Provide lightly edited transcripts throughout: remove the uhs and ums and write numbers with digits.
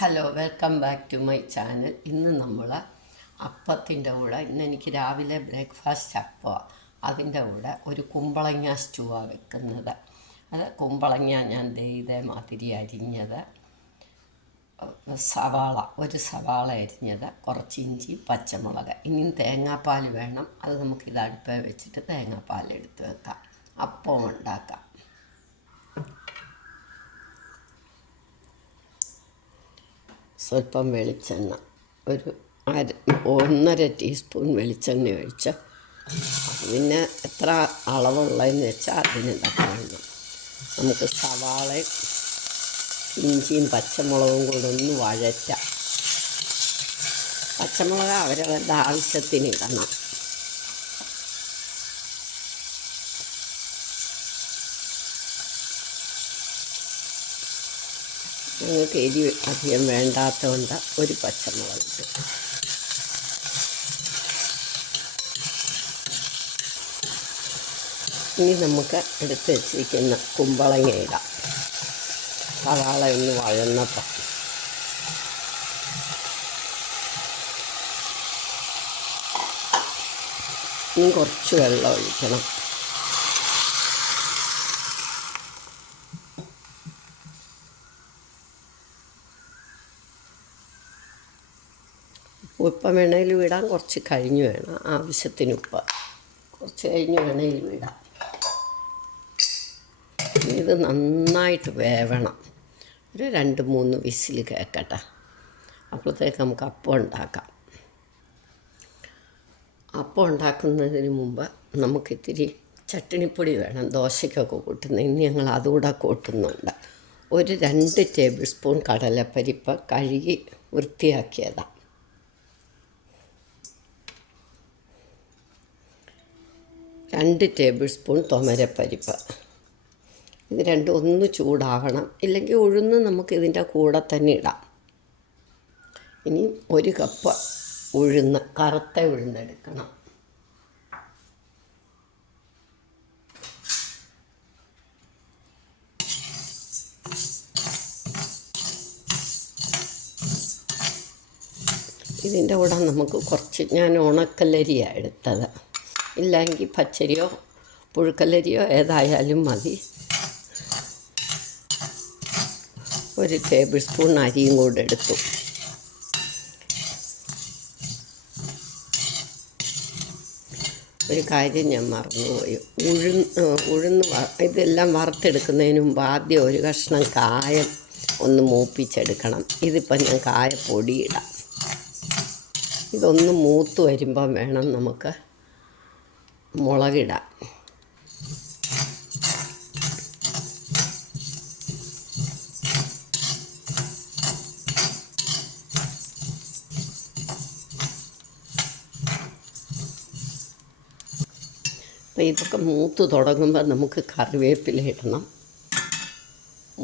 Hello, welcome back to my channel. ഇന്ന് നമ്മൾ അപ്പത്തിൻ്റെ കൂടെ എനിക്ക് രാവിലെ ബ്രേക്ക്ഫാസ്റ്റ് അപ്പോൾ അതിൻ്റെ കൂടെ ഒരു കുമ്പളങ്ങ സ്റ്റൂവാണ് വെക്കുന്നത്. അത് കുമ്പളങ്ങ ഞാൻ ഇതേമാതിരി അരിഞ്ഞത്, ഒരു സവാള അരിഞ്ഞത്, കുറച്ച് ഇഞ്ചി, പച്ചമുളക്. ഇനിയും തേങ്ങാപ്പാൽ വേണം. അത് നമുക്കിത് അടുപ്പിൽ വെച്ചിട്ട് തേങ്ങാപ്പാൽ എടുത്ത് വെക്കാം, അപ്പം ഉണ്ടാക്കാം. സ്വല്പം വെളിച്ചെണ്ണ, ഒരു 1.5 ടീസ്പൂൺ വെളിച്ചെണ്ണ ഒഴിച്ച്, പിന്നെ എത്ര അളവുള്ളതെന്ന് വെച്ചാൽ അതിന് വേണം. നമുക്ക് സവാളയും ഇഞ്ചിയും പച്ചമുളകും കൂടെ ഒന്ന് വഴറ്റാം. പച്ചമുളക് അവരവരുടെ ആവശ്യത്തിന് ഇടണം. ഞങ്ങൾക്ക് എരി അധികം വേണ്ടാത്തതുകൊണ്ട് ഒരു പച്ചമുളക് ഇട്ട്. ഇനി നമുക്ക് എടുത്ത് വെച്ചിരിക്കുന്ന കുമ്പളങ്ങ ഇടാം. സവാള ഒന്ന് വഴന്നപ്പം ഇനി കുറച്ച് വെള്ളം ഒഴിക്കണം. ഉപ്പ് വേണേലും ഇടാം, കുറച്ച് കഴിഞ്ഞ് വേണം. ആവശ്യത്തിന് ഉപ്പ് കുറച്ച് കഴിഞ്ഞ് വേണേലും ഇടാം. ഇത് നന്നായിട്ട് വേവണം. ഒരു 2-3 വിസിൽ കേൾക്കട്ടെ. അപ്പോഴത്തേക്ക് നമുക്ക് അപ്പം ഉണ്ടാക്കാം. അപ്പം ഉണ്ടാക്കുന്നതിന് മുമ്പ് നമുക്കിത്തിരി ചട്ടിണിപ്പൊടി വേണം, ദോശയ്ക്കൊക്കെ കൂട്ടുന്നത്. ഇനി ഞങ്ങൾ അതുകൂടെ കൂട്ടുന്നുണ്ട്. ഒരു 2 ടേബിൾ സ്പൂൺ കടലപ്പരിപ്പ് കഴുകി വൃത്തിയാക്കിയതാണ്. 2 ടേബിൾ സ്പൂൺ തുമരപ്പരിപ്പ്. ഇത് രണ്ടും ഒന്ന് ചൂടാവണം, ഇല്ലെങ്കിൽ ഉഴുന്ന് നമുക്ക് ഇതിൻ്റെ കൂടെ തന്നെ ഇടാം. ഇനി 1 കപ്പ് ഉഴുന്ന്, കറുത്ത ഉഴുന്നെടുക്കണം. ഇതിൻ്റെ കൂടെ നമുക്ക് കുറച്ച്, ഞാൻ ഉണക്കലരിയാണ് എടുത്തത്, ഇല്ലെങ്കിൽ പച്ചരിയോ പുഴുക്കലരിയോ ഏതായാലും മതി. 1 ടേബിൾ സ്പൂൺ അരിയും കൂടെ എടുത്തു. ഒരു കാര്യം ഞാൻ മറന്നുപോയി. ഇതെല്ലാം വറുത്തെടുക്കുന്നതിന് മുമ്പ് ആദ്യം ഒരു കഷ്ണം കായം ഒന്ന് മൂപ്പിച്ചെടുക്കണം. ഇതിപ്പം ഞാൻ കായപ്പൊടി ഇടാം. ഇതൊന്ന് മൂത്ത് വരുമ്പം വേണം നമുക്ക് മുളകിടാൻ. അപ്പോൾ ഇതൊക്കെ മൂത്ത് തുടങ്ങുമ്പോൾ നമുക്ക് കറിവേപ്പില ഇടണം,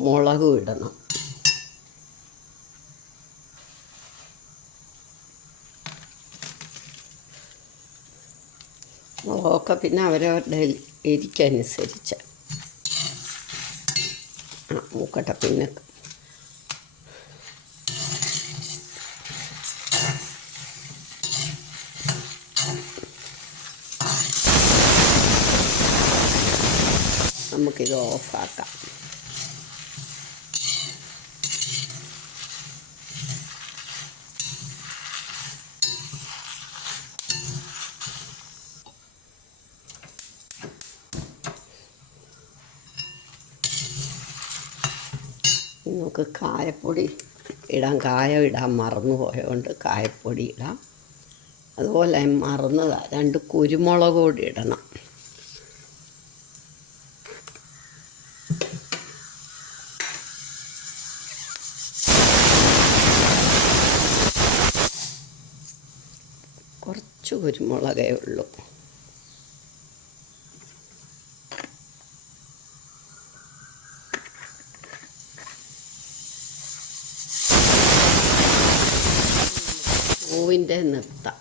മുളകും ഇടണം. മുളകൊക്കെ പിന്നെ അവരവരുടെ എരിക്കനുസരിച്ച് മൂക്കട്ടെ. പിന്നെ നമുക്കിത് ഓഫാക്കാം. നമുക്ക് കായപ്പൊടി ഇടാം. കായം ഇടാൻ മറന്നു പോയതുകൊണ്ട് കായപ്പൊടി ഇടാം. അതുപോലെ മറന്നതാണ്, 2 കുരുമുളക് കൂടി ഇടണം. കുറച്ച് കുരുമുളകേ ഉള്ളൂ. പൂവിൻ്റെ നിർത്താം.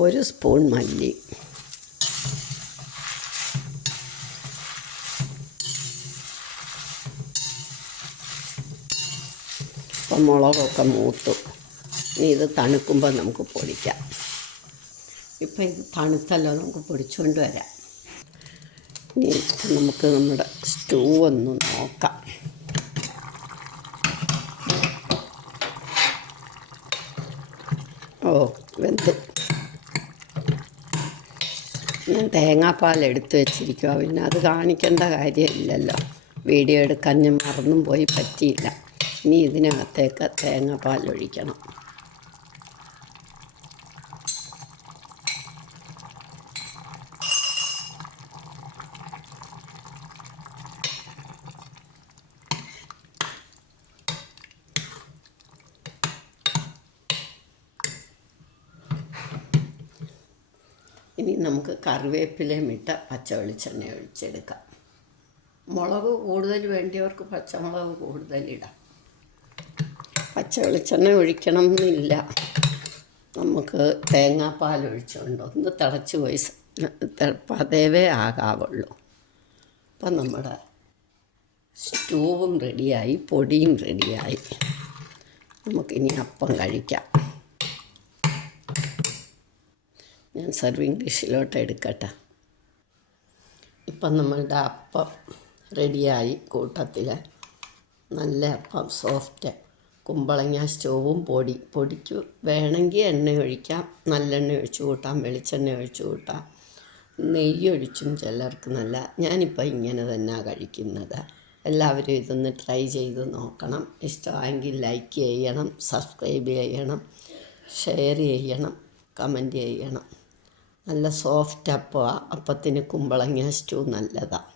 ഒരു സ്പൂൺ മല്ലി, ഇപ്പം മുളകൊക്കെ മൂത്തു. ഇനി ഇത് തണുക്കുമ്പോൾ നമുക്ക് പൊടിക്കാം. ഇപ്പം ഇത് തണുത്തല്ലോ, നമുക്ക് പൊടിച്ചുകൊണ്ട് വരാം. ഇനി നമുക്ക് നമ്മുടെ സ്റ്റൂ ഒന്ന് നോക്കാം. ഓ, വെന്തു. ഞാൻ തേങ്ങാപ്പാൽ എടുത്ത് വെച്ചിരിക്കുക. പിന്നെ അത് കാണിക്കേണ്ട കാര്യമില്ലല്ലോ, വീഡിയോ എടുക്കാൻ ഞാൻ മറന്നും പോയി, പറ്റിയില്ല. ഇനി ഇതിനകത്തേക്ക് തേങ്ങാപ്പാൽ ഒഴിക്കണം. ഇനി നമുക്ക് കറിവേപ്പിലയും ഇട്ട് പച്ച വെളിച്ചെണ്ണ ഒഴിച്ചെടുക്കാം. മുളക് കൂടുതൽ വേണ്ടിയവർക്ക് പച്ചമുളക് കൂടുതലിടാം. പച്ച വെളിച്ചെണ്ണ ഒഴിക്കണം എന്നില്ല, നമുക്ക് തേങ്ങാപ്പാൽ ഒഴിച്ചുകൊണ്ട് ഒന്ന് തിളച്ച് പോയി പതവേ ആകാവുള്ളൂ. അപ്പം നമ്മുടെ സ്റ്റൂവും റെഡിയായി, പൊടിയും റെഡിയായി. നമുക്കിനി അപ്പം കഴിക്കാം. ഞാൻ സെർവിങ് ഡിഷിലോട്ട് എടുക്കട്ടെ. ഇപ്പം നമ്മളുടെ അപ്പം റെഡിയായി. കൂട്ടത്തിൽ നല്ല അപ്പം, സോഫ്റ്റ് കുമ്പളങ്ങ സ്റ്റൂവും പൊടിക്ക് വേണമെങ്കിൽ എണ്ണ ഒഴിക്കാം, നല്ലെണ്ണ ഒഴിച്ച് കൂട്ടാം, വെളിച്ചെണ്ണ ഒഴിച്ച് കൂട്ടാം, നെയ്യ് ഒഴിച്ചും ചിലർക്ക് നല്ല. ഞാനിപ്പോൾ ഇങ്ങനെ തന്നെയാണ് കഴിക്കുന്നത്. എല്ലാവരും ഇതൊന്ന് ട്രൈ ചെയ്ത് നോക്കണം. ഇഷ്ടമായെങ്കിൽ ലൈക്ക് ചെയ്യണം, സബ്സ്ക്രൈബ് ചെയ്യണം, ഷെയർ ചെയ്യണം, കമൻറ്റ് ചെയ്യണം. നല്ല സോഫ്റ്റ് അപ്പമാണ്. അപ്പത്തിന് കുമ്പളങ്ങ സ്റ്റൂ നല്ലതാണ്.